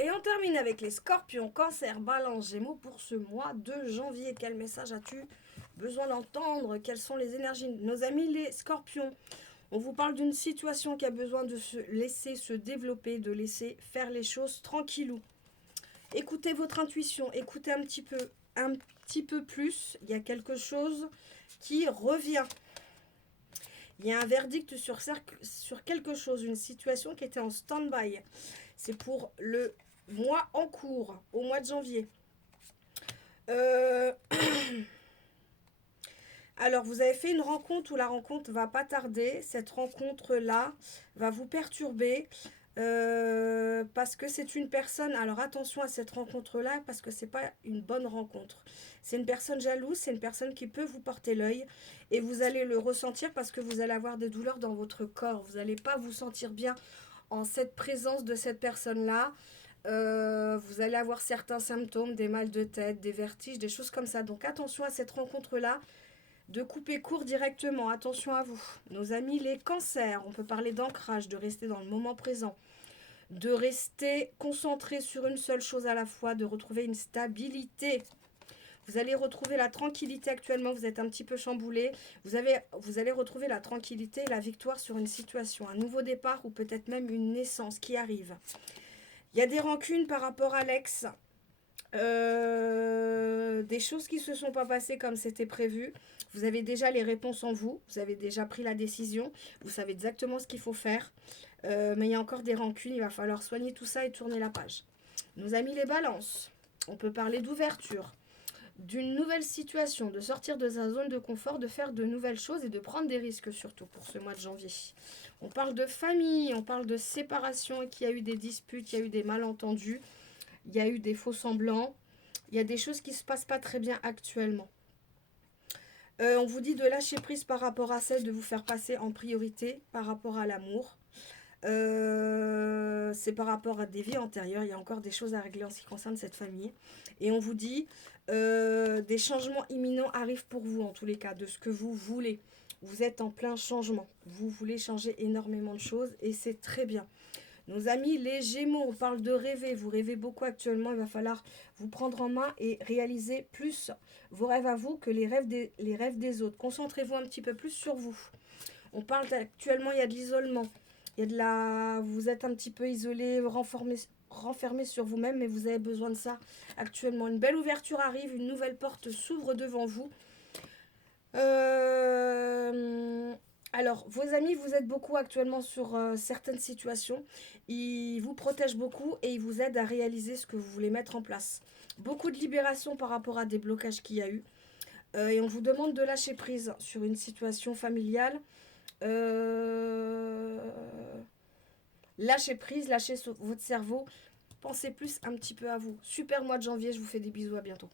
Et on termine avec les scorpions, cancer, balance, gémeaux pour ce mois de janvier. Quel message as-tu besoin d'entendre? Quelles sont les énergies? Nos amis les scorpions, on vous parle d'une situation qui a besoin de se laisser se développer, de laisser faire les choses tranquillou. Écoutez votre intuition, écoutez un petit peu plus. Il y a quelque chose qui revient. Il y a un verdict sur quelque chose, une situation qui était en stand-by. C'est pour le mois en cours, au mois de janvier. Alors, vous avez fait une rencontre où la rencontre va pas tarder. Cette rencontre-là va vous perturber parce que c'est une personne. Alors, attention à cette rencontre-là parce que c'est pas une bonne rencontre. C'est une personne jalouse, c'est une personne qui peut vous porter l'œil et vous allez le ressentir parce que vous allez avoir des douleurs dans votre corps. Vous n'allez pas vous sentir bien en cette présence de cette personne-là. Vous allez avoir certains symptômes, des mal de tête, des vertiges, des choses comme ça. Donc attention à cette rencontre-là, de couper court directement. Attention à vous. Nos amis les cancers, on peut parler d'ancrage, de rester dans le moment présent, de rester concentré sur une seule chose à la fois, de retrouver une stabilité. Vous allez retrouver la tranquillité actuellement, vous êtes un petit peu chamboulé. Vous allez retrouver la tranquillité et la victoire sur une situation, un nouveau départ ou peut-être même une naissance qui arrive. Il y a des rancunes par rapport à l'ex, des choses qui ne se sont pas passées comme c'était prévu. Vous avez déjà les réponses en vous, vous avez déjà pris la décision, vous savez exactement ce qu'il faut faire. Mais il y a encore des rancunes, il va falloir soigner tout ça et tourner la page. Nos amis les balances, on peut parler d'ouverture, d'une nouvelle situation, de sortir de sa zone de confort, de faire de nouvelles choses et de prendre des risques surtout pour ce mois de janvier. On parle de famille, on parle de séparation et qu'il y a eu des disputes, il y a eu des malentendus, il y a eu des faux semblants, il y a des choses qui ne se passent pas très bien actuellement. On vous dit de lâcher prise par rapport à celle de vous faire passer en priorité par rapport à l'amour. C'est par rapport à des vies antérieures. Il y a encore des choses à régler en ce qui concerne cette famille. Et on vous dit des changements imminents arrivent pour vous, en tous les cas, de ce que vous voulez. Vous êtes en plein changement. Vous voulez changer énormément de choses et c'est très bien. Nos amis les Gémeaux, on parle de rêver. Vous rêvez beaucoup actuellement. Il va falloir vous prendre en main et réaliser plus vos rêves à vous que les rêves des autres. Concentrez-vous un petit peu plus sur vous. On parle actuellement, il y a de l'isolement. Il y a de la... Vous êtes un petit peu isolé, renfermé sur vous-même, mais vous avez besoin de ça actuellement. Une belle ouverture arrive, une nouvelle porte s'ouvre devant vous. Alors, vos amis vous aident beaucoup actuellement sur certaines situations. Ils vous protègent beaucoup et ils vous aident à réaliser ce que vous voulez mettre en place. Beaucoup de libération par rapport à des blocages qu'il y a eu. Et on vous demande de lâcher prise sur une situation familiale. Lâchez prise, lâchez votre cerveau. Pensez plus un petit peu à vous. Super mois de janvier, je vous fais des bisous, à bientôt.